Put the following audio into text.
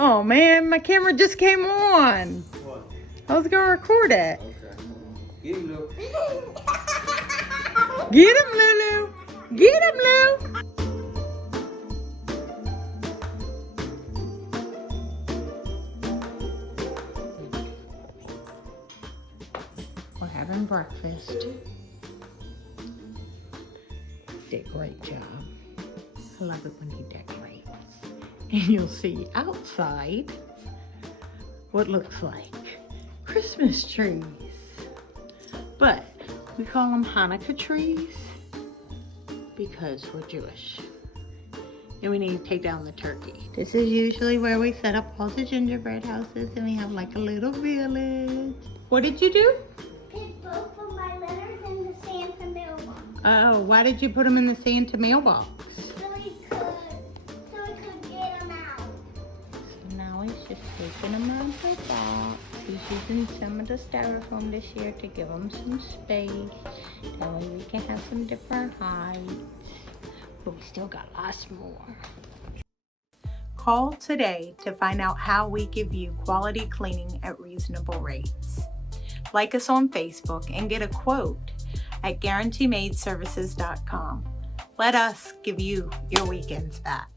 Oh man, my camera just came on. What? I was gonna record it. Okay. Get him, Lou. Get him, Lulu. Get him, Lou. We're having breakfast. Did a great job. I love it when he decorates. And you'll see outside what looks like Christmas trees. But we call them Hanukkah trees because we're Jewish. And we need to take down the turkey. This is usually where we set up all the gingerbread houses and we have like a little village. What did you do? Put both of my letters in the Santa mailbox. Oh, why did you put them in the Santa mailbox? So we could get them out. So now he's just taking them out of the box. He's using some of the styrofoam this year to give them some space. That way we can have some different heights. But we still got lots more. Call today to find out how we give you quality cleaning at reasonable rates. Like us on Facebook and get a quote at GuaranteeMaidServices.com. Let us give you your weekends back.